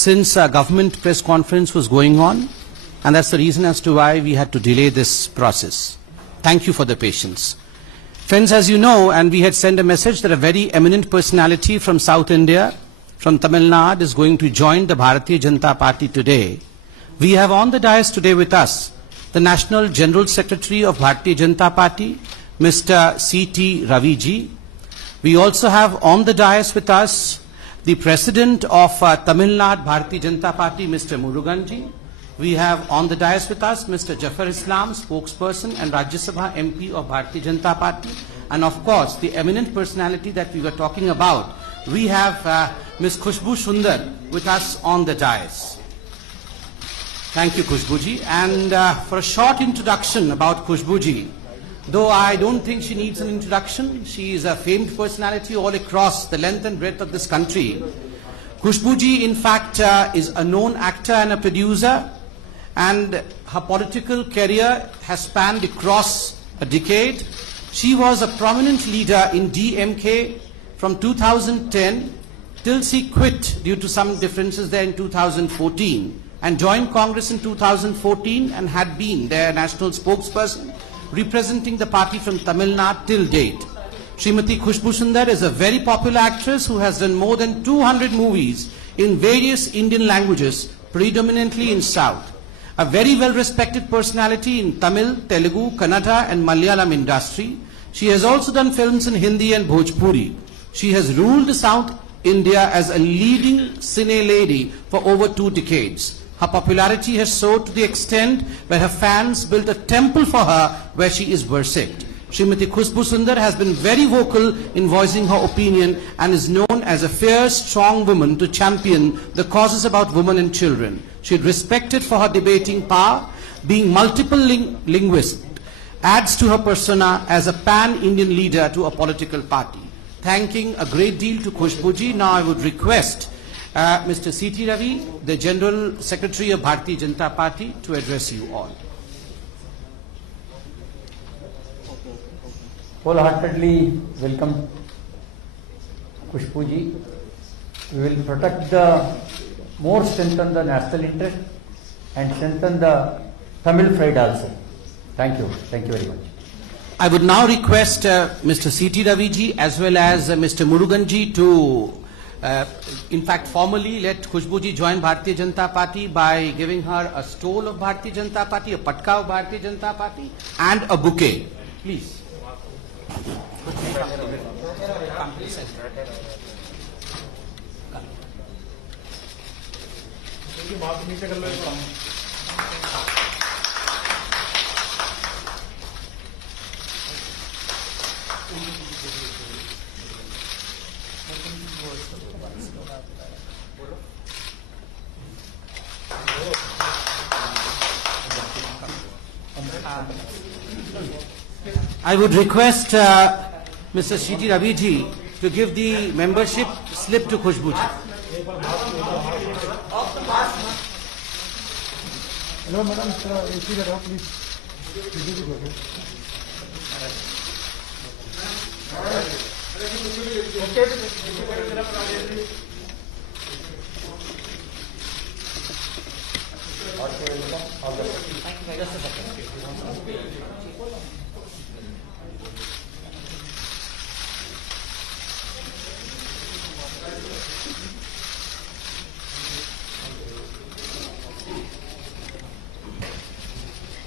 since a government press conference was going on, and that's the reason as to why we had to delay this process. Thank you for the patience. Friends, as you know, and we had sent a message that a very eminent personality from South India, from Tamil Nadu, is going to join the Bharatiya Janata Party today. We have on the dais today with us the National General Secretary of Bharatiya Janata Party, Mr. C.T. Ravi ji. We also have on the dais with us the President of Tamil Nadu Bharatiya Janata Party, Mr. Murugan ji. We have on the dais with us Mr. Jafar Islam, spokesperson and Rajya Sabha MP of Bharatiya Janata Party. And of course, the eminent personality that we were talking about, we have Ms. Khushbu Sundar with us on the dais. Thank you, Khushbu ji. And for a short introduction about Khushbu ji, though I don't think she needs an introduction, she is a famed personality all across the length and breadth of this country. Khushbu ji, in fact, is a known actor and a producer, and her political career has spanned across a decade. She was a prominent leader in DMK from 2010 till she quit due to some differences there in 2014 and joined Congress in 2014 and had been their national spokesperson representing the party from Tamil Nadu till date. Srimati Khushbu Sundar is a very popular actress who has done more than 200 movies in various Indian languages, predominantly in South. A very well-respected personality in Tamil, Telugu, Kannada and Malayalam industry. She has also done films in Hindi and Bhojpuri. She has ruled South India as a leading cine lady for over 2 decades. Her popularity has soared to the extent where her fans built a temple for her where she is worshipped. Srimati Khushbu Sundar has been very vocal in voicing her opinion and is known as a fierce, strong woman to champion the causes about women and children. She is respected for her debating power, being multiple linguist, adds to her persona as a pan-Indian leader to a political party. Thanking a great deal to Khushbu ji, now I would request Mr. C.T. Ravi, the General Secretary of Bharatiya Janata Party, to address you all. Wholeheartedly welcome Khushbu ji. We will protect strengthen the national interest and strengthen the Tamil pride also. Thank you very much. I would now request Mr. C.T. Ravi ji as well as Mr. Murugan ji to in fact formally let Khushbu ji join Bharatiya Janata Party by giving her a stole of Bharatiya Janata Party, a patka of Bharatiya Janata Party and a bouquet. Please. I would request Mr. C.T. Ravi ji to give the membership slip to Khushbu ji. Hello, madam. Please.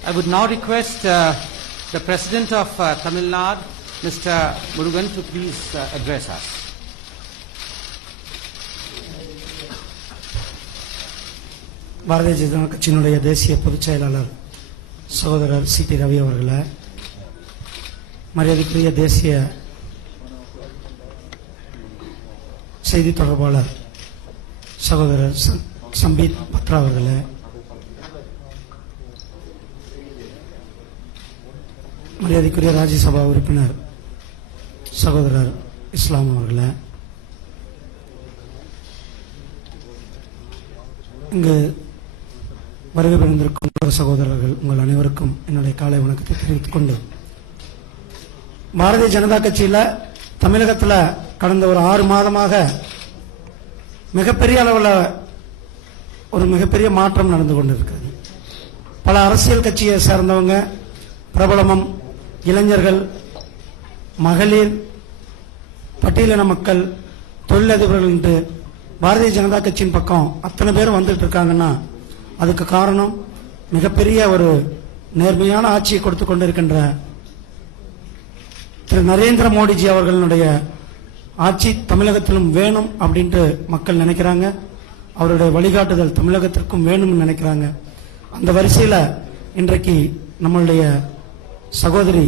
I would now request the President of Tamil Nadu, Mr. Murugan, to please address us. Bharatiya Janata கட்சியினுடைய தேசிய பொதுச் செயலாளர் சகோதரர் C.T. Ravi அவர்களே, மரியாதைக்குரிய தேசிய செய்தி தொடர்பாளர் சகோதரர் சம்பீத் பத்ரா அவர்களே, மரியாதைக்குரிய ராஜ்யசபா உறுப்பினர் சகோதரர் இஸ்லாம் அவர்களே, இங்கு வருகை புரிந்திருக்கும் சகோதரர்கள் உங்கள் அனைவருக்கும் என்னுடைய காலை வணக்கத்தை தெரிவித்துக் கொண்டு, பாரதிய ஜனதா கட்சியில் தமிழகத்தில் கடந்த ஒரு 6 மாதமாக மிகப்பெரிய அளவில் ஒரு மிகப்பெரிய மாற்றம் நடந்து கொண்டிருக்கிறது. பல அரசியல் கட்சியை சார்ந்தவங்க, பிரபலமும், இளைஞர்கள், மகளிர், பட்டியலின மக்கள், தொழிலதிபர்கள் என்று பாரதிய ஜனதா கட்சியின் பக்கம் அத்தனை பேரும் வந்துட்டு இருக்காங்கன்னா அதுக்கு காரணம் மிகப்பெரிய ஒரு நேர்மையான ஆட்சியை கொடுத்து கொண்டிருக்கின்ற திரு நரேந்திர மோடிஜி அவர்களுடைய ஆட்சி தமிழகத்திலும் வேணும் அப்படின்ட்டு மக்கள் நினைக்கிறாங்க. அவருடைய வழிகாட்டுதல் தமிழகத்திற்கும் வேணும்னு நினைக்கிறாங்க. அந்த வரிசையில் இன்றைக்கு நம்மளுடைய சகோதரி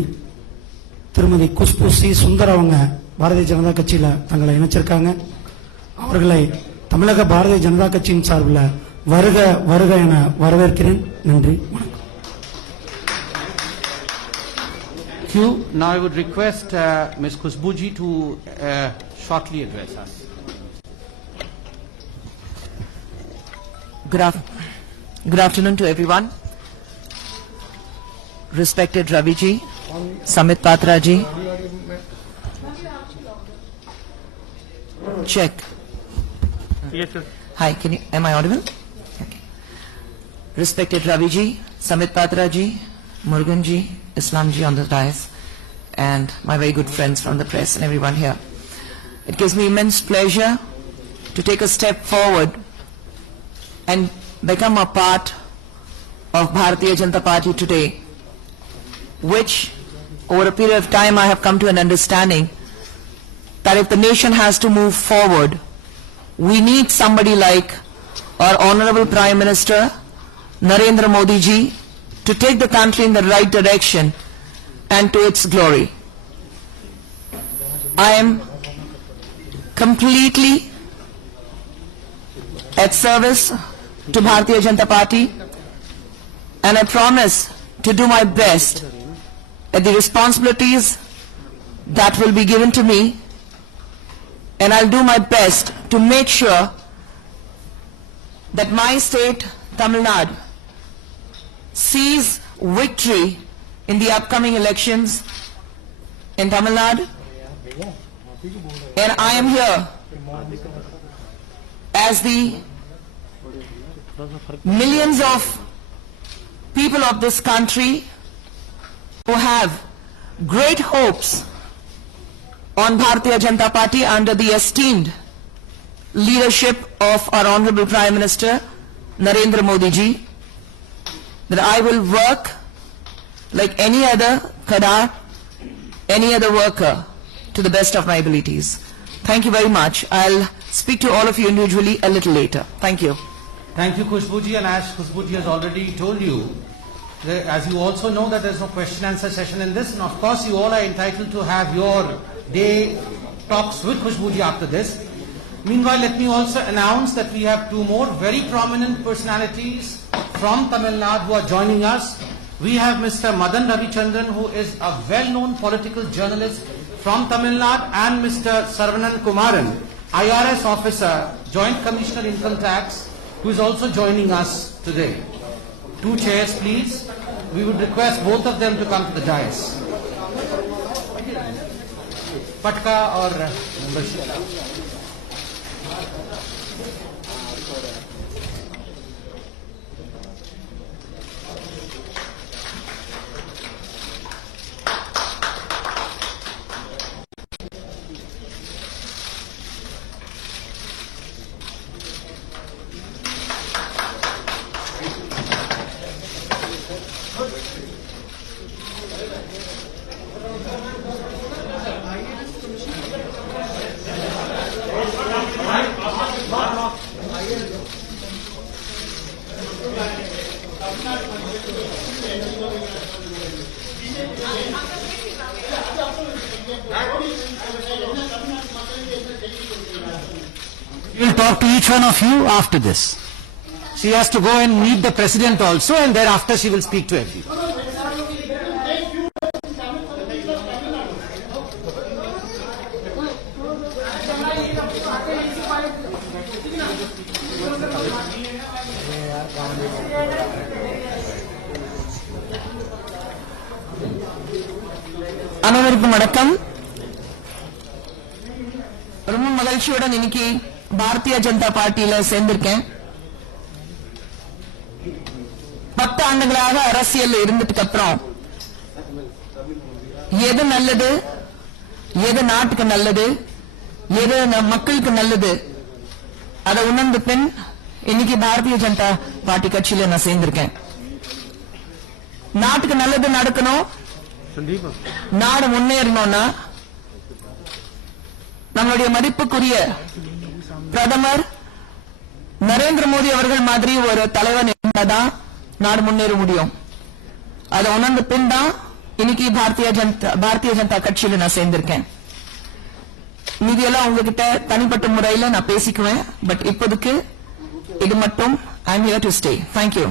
திருமதி குஷ்பு சி சுந்தர் அவங்க பாரதிய ஜனதா கட்சியில் தங்களை இணைச்சிருக்காங்க. அவர்களை தமிழக பாரதிய ஜனதா கட்சியின் சார்பில் வருக வருக என வரவேற்கிறேன். நன்றி, வணக்கம். Now I would request Ms. Kushbuji to shortly address us. Good afternoon to everyone. Respected Raviji, Samit Patra ji. Check. Yes, sir. Hi, am I audible? Okay. Respected Raviji, Samit Patra ji, Murugan ji, Islam ji on the dais, and my very good friends from the press and everyone here. It gives me immense pleasure to take a step forward and become a part of Bharatiya Janata Party today, which over a period of time I have come to an understanding that if the nation has to move forward, we need somebody like our Honorable Prime Minister Narendra Modi ji to take the country in the right direction and to its glory. I am completely at service to Bharatiya Janata Party, and I promise to do my best at the responsibilities that will be given to me, and I'll do my best to make sure that my state, Tamil Nadu, sees victory in the upcoming elections in Tamil Nadu. And I am here as the millions of people of this country who have great hopes on Bharatiya Janata Party under the esteemed leadership of our Honorable Prime Minister Narendra Modi ji, that I will work like any other Kadar, any other worker, to the best of my abilities. Thank you very much. I'll speak to all of you individually a little later. Thank you. Thank you, Kushbuji, and as Kushbuji has already told you, as you also know that there's no question answer session in this, and of course you all are entitled to have your day talks with Kushbuji after this. Meanwhile, let me also announce that we have two more very prominent personalities from Tamil Nadu who are joining us. We have Mr. Madan Ravichandran, who is a well-known political journalist from Tamil Nadu, and Mr. Saravanan Kumaran, IRS officer, Joint Commissioner Income Tax, who is also joining us today. Two chairs, please. We would request both of them to come to the dais. Patka or membership? We will talk to each one of you after this. She has to go and meet the president also, and thereafter she will speak to everyone. அனைவருக்கும் வணக்கம். ரொம்ப மகிழ்ச்சியுடன் இன்னைக்கு பாரதிய ஜனதா பார்ட்டியில சேர்ந்திருக்கேன். 10 ஆண்டுகளாக அரசியல் இருந்ததுக்கு அப்புறம் எது நல்லது, எது நாட்டுக்கு நல்லது, எது மக்களுக்கு நல்லது அதை உணர்ந்த பின் இன்னைக்கு பாரதிய ஜனதா பார்ட்டி கட்சியில நான் சேர்ந்திருக்கேன். நாட்டுக்கு நல்லது நடக்கணும், நாடு முன்னேறணும்னா நம்மளுடைய மதிப்புக்குரிய பிரதமர் நரேந்திர மோடி அவர்கள் மாதிரி ஒரு தலைவன் இருந்தாதான் நாடு முன்னேற முடியும். அதை உணர்ந்த பின் தான் இன்னைக்கு பாரதிய ஜனதா கட்சியில நான் சேர்ந்திருக்கேன். மீதியெல்லாம் உங்ககிட்ட தனிப்பட்ட முறையில் நான் பேசிக்குவேன். பட் இப்போதைக்கு இது மட்டும் I am here to stay. Thank you.